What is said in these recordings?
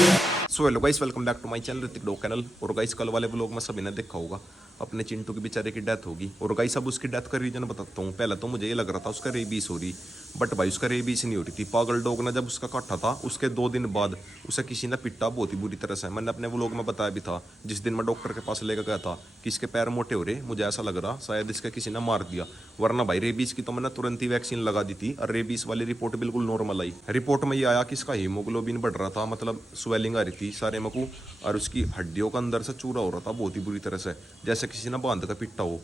So hello guys, welcome back to my channel Ritik dog kennel. और guys कल वाले vlog में सभी ने देखा होगा अपने चिंटू के बेचारे की डेथ होगी। और गाइस अब उसकी डेथ का रीजन बताता हूँ। पहले तो मुझे ये लग रहा था उसका रेबीज हो रही, बट भाई उसका रेबीज नहीं हो रही थी। पागल डॉग ने जब उसका काटा था उसके 2 दिन बाद उसे किसी ने पिटा बहुत ही बुरी तरह से। मैंने अपने व्लॉग में बताया भी था जिस दिन मैं डॉक्टर के पास लेकर गया था कि इसके पैर मोटे हो रहे, मुझे ऐसा लग रहा शायद इसके किसी ने मार दिया। वरना भाई रेबीज की तो मैंने तुरंत ही वैक्सीन लगा दी थी और रेबीज वाली रिपोर्ट बिल्कुल नॉर्मल आई। रिपोर्ट में ये आया कि इसका हीमोग्लोबिन बढ़ रहा था, मतलब स्वेलिंग आ रही थी सारे में को, और उसकी हड्डियों का अंदर से चूरा हो रहा था बहुत ही बुरी तरह से, जैसे किसी ने बांध कर पिटा हो।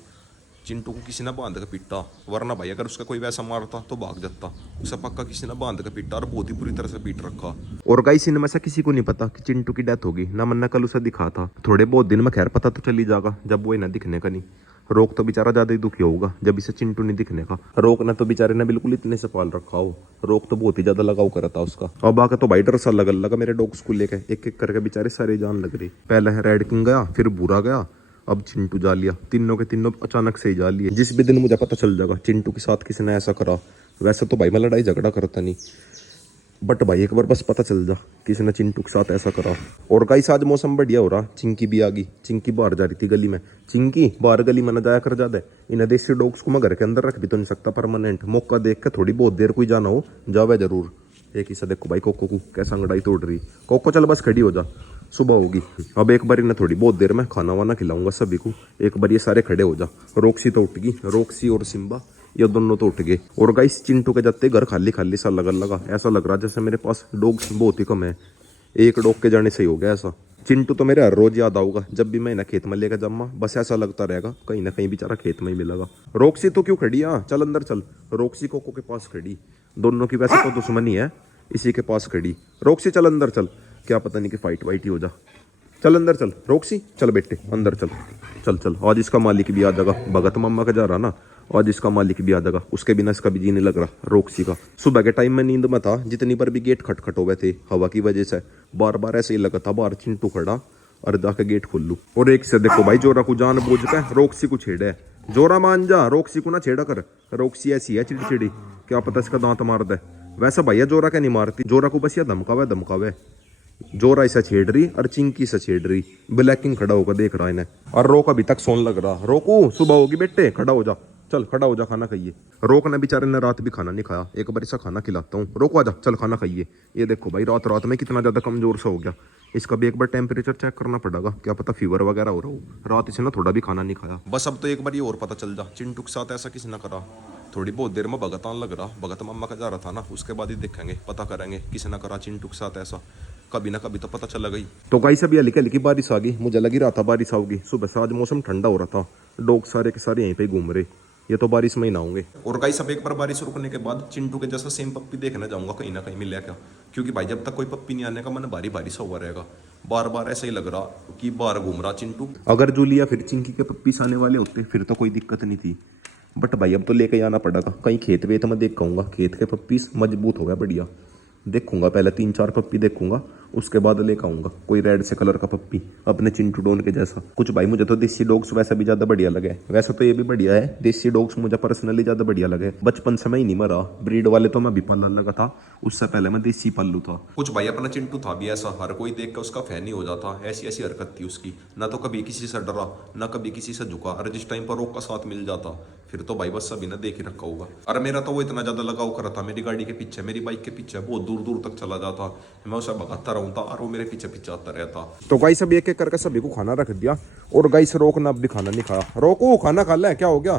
चिंटू को किसी ने बांध कर पिटा, वरना भाई अगर उसका कोई वैसा मारता तो भाग जाता। उसे पक्का किसी ने बांध कर पिटा और बहुत ही बुरी तरह से पीट रखा। और गाइस इनमें से किसी को नहीं पता कि चिंटू की डेथ होगी ना। मैंने कल उसे दिखा था थोड़े बहुत दिन में, खैर पता तो चली जाएगा जब वो ना दिखने का नहीं। रोक तो बेचारा ज्यादा ही दुखी होगा जब इसे चिंटू नहीं दिखने का। रोक ने तो बेचारे ने बिल्कुल इतने से पाल रखा हो। रोक तो बहुत ही ज्यादा लगाव करा था उसका। अब आके तो भाई डर सा लगने लगा मेरे डॉग्स को लेके। एक एक करके बेचारे सारे जान लग रही। पहले है रेड किंग गया, फिर बुरा गया, अब चिंटू जा लिया। तीनों के तीनों अचानक से ही जा लिए। जिस भी दिन मुझे पता चल जाएगा चिंटू के साथ किसी ने ऐसा करा, वैसे तो भाई मैं लड़ाई झगड़ा करता नहीं, बट भाई एक बार बस पता चल जा किसी ने चिंटू के साथ ऐसा करा। और गाइस आज मौसम बढ़िया हो रहा, चिंकी भी आ गई। चिंकी बाहर जा रही थी गली में। चिंकी बाहर गली में न जाया कर ज्यादा। इन देसी डॉग्स को मैं घर के अंदर रख भी तो नहीं सकता परमानेंट। मौका देख के थोड़ी बहुत देर कोई जाना हो जावे जरूर। एक ही सा देखो भाई कोको को कैसा अंगड़ाई तोड़ रही। कोको चल बस खड़ी हो जा, सुबह होगी। अब एक बार इन्हें थोड़ी बहुत देर में खाना वाना खिलाऊंगा सभी को। एक बार ये सारे खड़े हो जा। रोक्सी तो उठ गई, रोक्सी और सिम्बा ये दोनों तो उठ गए। और गाइस चिंटू के जाते घर खाली खाली सा लगा ऐसा लग रहा जैसे मेरे पास डॉग्स बहुत ही कम है। एक डॉग के जाने से ही हो गया ऐसा। चिंटू तो मेरे हर रोज याद आऊगा जब भी मैं इन्हें खेत में लेकर जम्मा। बस ऐसा लगता रहेगा कहीं ना कहीं बेचारा खेत में ही मिलेगा। रोक्सी तो क्यों खड़ी है, चल अंदर चल। रोक्सी कोको के पास खड़ी, दोनों की वैसे तो दुश्मनी है, इसी के पास खड़ी। रोक्सी चल अंदर चल, क्या पता नहीं कि फाइट वाइट ही हो जा। चल अंदर चल रोक्सी, चल बेटे अंदर चल। चल चल आज इसका मालिक भी आ जाएगा। भगत मामा का जा रहा ना, आज इसका मालिक भी आ जाएगा। उसके बिना इसका भी जी नहीं लग रहा रोक्सी का। सुबह के टाइम में नींद में था, जितनी बार भी गेट खटखट हो गए थे हवा की वजह से, बार बार ऐसे ही लगा था बाहर चिंटू खड़ा और जाके गेट खोल लू। और एक से देखो भाई जोरा को जान बूझ के रोक्सी को छेड़े। जोरा मान जा, रोक्सी को ना छेड़ा कर। रोक्सी ऐसी है चिड़चिड़ी, क्या पता इसका दांत मार दे। वैसा भैया जोरा क्या नहीं मारती, जोरा को बस ये धमकावे। जोरा इसे छेड़ रही और चिंकी से छेड़ रही। ब्लैकिंग खड़ा होकर देख रहा है इन्हें। और रोक अभी तक सोन लग रहा। रोकू सुबह होगी बेटे, खड़ा हो जा, चल खड़ा हो जा, खाना खाइए। रोक ने बेचारे ने रात भी खाना नहीं खाया। एक बार इसका खाना खिलाता हूँ। रोको आजा, चल खाना खाइए। ये देखो भाई रात रात में कितना ज्यादा कमजोर सा हो गया। इसका भी एक बार टेम्परेचर चेक करना पड़ेगा, क्या पता फीवर वगैरह हो रहा हो। रात इसे ना थोड़ा भी खाना नहीं खाया। बस अब तो एक बार ये और पता चल जा चिंटू के साथ ऐसा किसी ने करा। थोड़ी बहुत देर में भगत आने लग रहा, भगत मामा का जा रहा था ना, उसके बाद ही देखेंगे पता करेंगे किसी ने करा चिंटू के साथ ऐसा। कभी ना कभी तो पता चला गई। तो गाइस अभी हल्की हल्की बारिश आ गई। मुझे लगी रहा था बारिश आओगी। सुबह से आज मौसम ठंडा हो रहा था। डॉग सारे के सारे यहीं पे घूम रहे। ये तो बारिश में ही ना होंगे। और गाइस अब एक बार बारिश रुकने के बाद चिंटू के जैसा सेम पप्पी देखने जाऊंगा, कहीं ना कहीं मिले क्या। क्योंकि भाई जब तक कोई पप्पी नहीं आने का मन भारी भारी सा हुआ रहेगा। बार बार ऐसा ही लग रहा कि बाहर घूम रहा चिंटू। अगर जूलिया फिर चिंकी के पप्पीस आने वाले होते फिर तो कोई दिक्कत नहीं थी, बट भाई अब तो लेके आना पड़ेगा। कहीं खेत वेत में देख कहूँगा, खेत के पप्पीस मजबूत हो गया बढ़िया। देखूंगा पहले 3-4 पप्पी देखूंगा, उसके बाद लेकर आऊंगा कोई रेड से कलर का पप्पी अपने चिंटू डॉन के जैसा कुछ। भाई मुझे तो देसी डॉग्स वैसे भी ज्यादा बढ़िया लगे। वैसे तो ये भी बढ़िया है, देसी डॉग्स मुझे पर्सनली ज्यादा बढ़िया लगे। बचपन से मैं ही नहीं मरा। ब्रीड वाले तो मैं भी पालने लगा था, उससे पहले मैं देसी पालू था। कुछ भाई अपना चिंटू था भी ऐसा, हर कोई देख कर उसका फैन ही हो जाता। ऐसी ऐसी हरकत थी उसकी, ना तो कभी किसी से डरा ना कभी किसी से झुका। और जिस टाइम पर रोक का साथ मिल जाता फिर तो भाई बस सभी ने देख ही रखा होगा। और मेरा तो वो इतना ज्यादा लगाव करा था मेरी गाड़ी के पीछे, मेरी बाइक के पीछे, बहुत दूर दूर तक चला जाता। मैं उसे भगाता रहता और वो मेरे पीछे पीछे आता रहता। तो गाइस सब एक एक करके सभी को खाना रख दिया। और गाइस रोक ने अब भी खाना नहीं खाया। रोको खाना खा ले, क्या हो गया,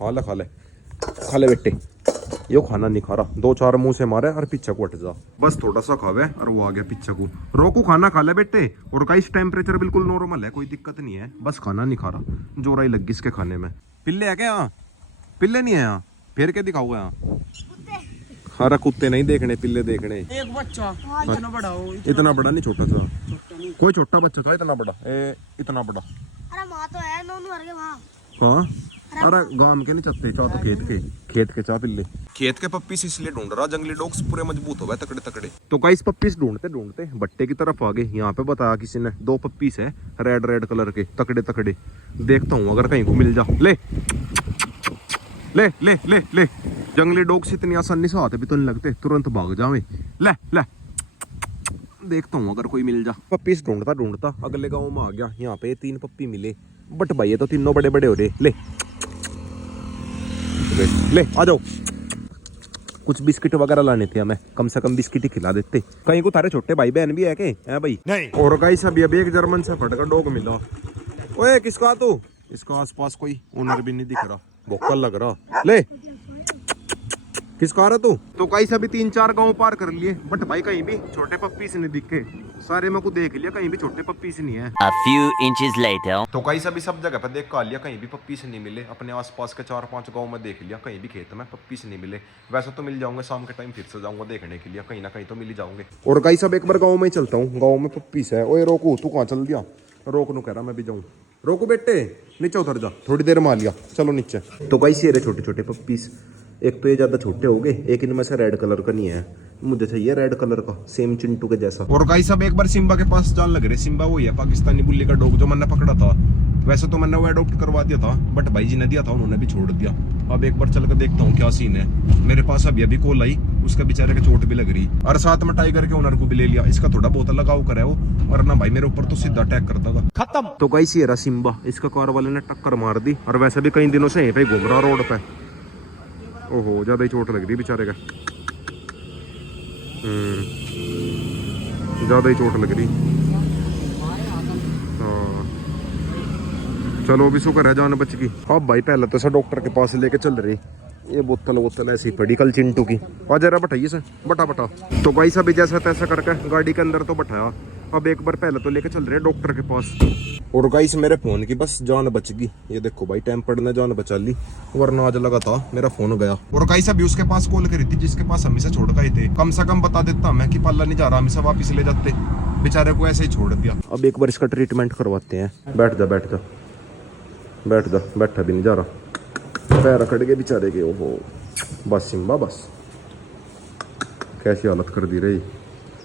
खा ले बेटे। यो खाना नहीं खा रहा, 2-4 मुंह से मारे और पीछे को हट जा। बस थोड़ा सा खावे और वो आ गया पीछे को। रोको खाना खा ले बेटे। और गाइस टेम्परेचर बिल्कुल नॉर्मल है, कोई दिक्कत नहीं है, बस खाना नहीं खा रहा। जोरा ही लग गई इसके खाने में। पिल्ले है क्या यहाँ? पिल्ले नहीं है यहाँ, फिर क्या दिखाऊंगा यहाँ? हरा कुत्ते नहीं देखने, पिल्ले देखने। एक बच्चा इतना बड़ा हो, इतना बड़ा नहीं, छोटा सा। कोई छोटा बच्चा था इतना बड़ा, इतना बड़ा। अरे माँ तो है नोनू हर के वहाँ। हाँ अरे गांव के नहीं चलते, चाह तो खेत के चाह पिल्ले। खेत के पप्पीस इसलिए ढूंढ रहा, जंगली डॉग्स पूरे मजबूत हो गए तकड़े तकड़े। तो गाइस पप्पीस ढूंढते ढूंढते भट्टे की तरफ आ गए। यहाँ पे बताया किसी ने 2 पप्पीस है रेड कलर के तकड़े तकड़े। देखता हूँ अगर कहीं को मिल जा। ले ले ले ले ले। जंगली डॉग्स इतनी आसानी से हाथ भी तो नहीं लगते, तुरंत भाग जावे। ले ले देखता हूँ अगर कोई मिल जा। पप्पीस ढूंढता ढूंढता अगले गांव में आ गया। यहाँ पे 3 पप्पी मिले, बट भाई ये तो तीनों बड़े बड़े हो रहे। ले ले आ जाओ। कुछ बिस्किट वगैरह लाने थे हमें, कम से कम बिस्किट ही खिला देते। कहीं को तारे छोटे भाई बहन भी है के? है भाई नहीं। और गाइस अभी एक जर्मन से फटका डॉग मिला। ओए किसका तू? इसका आसपास कोई ओनर भी नहीं दिख रहा, भोकल लग रहा। ले किसका रहा तू? तो गाइस अभी 3-4 गांव पार कर लिए, बट भाई कहीं भी छोटे पप्पी से नहीं दिखे। सारे में को देख लिया, कहीं भी छोटे पप्पी से नहीं है। A few inches later. तो गाइस अभी सब जगह पे देख का लिया, कहीं भी पप्पी से नहीं मिले। अपने आसपास के 4-5 गांव में देख लिया, कहीं भी खेत में पप्पी से नहीं मिले। वैसे तो मिल जाऊंगे, शाम के टाइम फिर से जाऊंगा देखने के लिए, कहीं ना कहीं तो मिल ही जाऊंगे। और गाइस अब एक बार गाँव में ही चलता हूँ, गाँव में पप्पी से है। ओए रोकू, तू कहाँ चल दिया? रोक नु कह रहा मैं भी जाऊँ। रोको बेटे, नीचे उतर जा, थोड़ी देर में आ लिया, चलो नीचे। तो गाइस ये रहे छोटे छोटे पप्पीज। एक तो ये ज्यादा छोटे हो गए, एक इनमें से रेड कलर का नहीं है, मुझे चाहिए रेड कलर का, सेम चिंटू के जैसा। और गाइस अब एक बार सिम्बा के पास जान लग रहे। सिम्बा वही है पाकिस्तानी बुल्ली का डॉग जो मैंने पकड़ा था। वैसे तो मैंने वो अडॉप्ट करवा दिया था, बट भाई जी ने दिया था, उन्होंने भी छोड़ दिया। अब एक बार चल कर देखता हूँ क्या सीन है। मेरे पास अभी कॉल आई, उसका बेचारे का चोट भी लग रही, और साथ में टाइगर के ओनर को भी ले लिया। इसका थोड़ा बहुत लगाव करे वो, और ना भाई मेरे ऊपर तो सीधा अटैक करता था। खत्म। तो गाइस ये रहा सिम्बा, इसका कार वाले ने टक्कर मार दी, और वैसे भी कई दिनों से यहीं पे घूम रहा रोड पे। ओहो ज्यादा ही चोट लग रही बेचारे का, ज्यादा ही चोट लग रही। हाँ चलो अभी शुक्र है जान बच गई। अब भाई पहले तो ऐसा डॉक्टर के पास लेके चल रही। ये बोतल ऐसी पड़ी कल चिंटू की। आ जरा बटाइए से, बटा। तो भाई सब जैसा तैसा करके गाड़ी के अंदर तो बैठाया। अब एक बार पहले तो लेके चल रहे डॉक्टर के पास। और गाइस मेरे फोन की बस जान बच गई। ये देखो भाई टेम्पर्ड ने जान बचा ली, वरना आज लगा था मेरा फोन गया। और गाइस अभी उसके पास कॉल करी थी जिसके पास हम इसे छोड़ गए थे। कम से कम बता देता मैं कि पाला नहीं जा रहा, हम इसे वापिस ले जाते, बेचारे को ऐसे ही छोड़ दिया। अब एक बार इसका ट्रीटमेंट करवाते हैं। बैठ जा बैठा भी नहीं जा रहा, पैर अकड़ गए बेचारे के। ओहो बस सिम्बा बस, कैसी हालत कर दी रही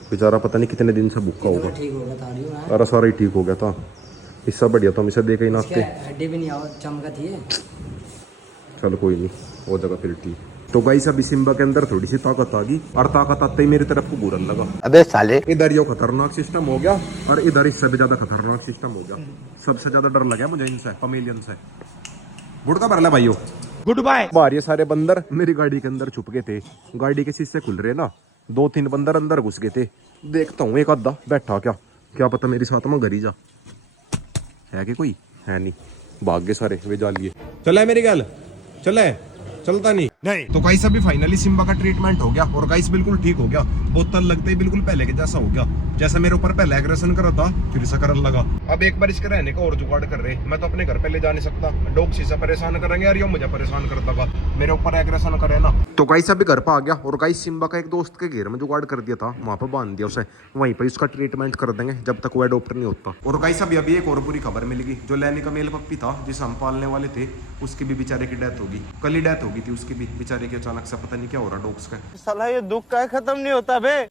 बेचारा, पता नहीं कितने दिन से भूखा होगा। ठीक होगा तारियो है। अरे सारा ही ठीक हो गया था, इससे बढ़िया तो हम इसे दे के ही नाचते। हड्डी भी नहीं आओ चमका थी। चलो कोई नहीं, वो जगह फिर ठीक। तो गाइस अभी सिम्बा के अंदर थोड़ी सी ताकत आ गई, और ताकत आते ही मेरी तरफ को बुरा लगा। अबे साले। इधर यो खतरनाक सिस्टम हो गया, और इधर इससे भी ज्यादा खतरनाक सिस्टम हो गया। सबसे ज्यादा डर लगा मुझे इनसे, पमेलियन से। गुड़का भर ला भाइयों, गुड बाय। बाहर ये सारे बंदर मेरी गाड़ी के अंदर छुप गए थे। गाड़ी के शीशे खुल रहे ना, 2-3 बंदर अंदर घुस गए थे। देखता हूँ एक आधा बैठा, क्या पता मेरे साथ में घर ही जा है कि कोई है नहीं। भाग गए सारे, वे जा लिए। चले मेरी गल, चलता नहीं। तो गाइस अभी फाइनली सिम्बा का ट्रीटमेंट हो गया, और गाइस बिल्कुल ठीक हो गया। बोतल लगते ही बिल्कुल पहले के जैसा हो गया, जैसा मेरे ऊपर पहले एग्रेशन करा था फिर से करने लगा। अब एक बार इसके रहने का और जुगाड़ कर रहे। मैं तो अपने घर पे ले जा नहीं सकता, डॉग से परेशान करेंगे यार, ये मुझे परेशान करता था, मेरे ऊपर एग्रेशन करे ना। तो गाइस अभी घर पे आ गया, और गाइस सिम्बा का एक दोस्त के घेर में जुगाड़ कर दिया था, वहां पर बांध दिया उसे। वहीं पर उसका ट्रीटमेंट कर देंगे जब तक वो अडॉप्टर नहीं होता। और गाइस अभी एक और बुरी खबर मिलेगी, जो लैनी का मेल पप्पी था जिसे हम पालने वाले थे, उसकी भी बेचारे की डेथ होगी। कल ही डेथ होगी थी उसकी भी बेचारे की, अचानक से पता नहीं क्या हो रहा डॉग्स का। साला ये दुख का खत्म नहीं होता बे।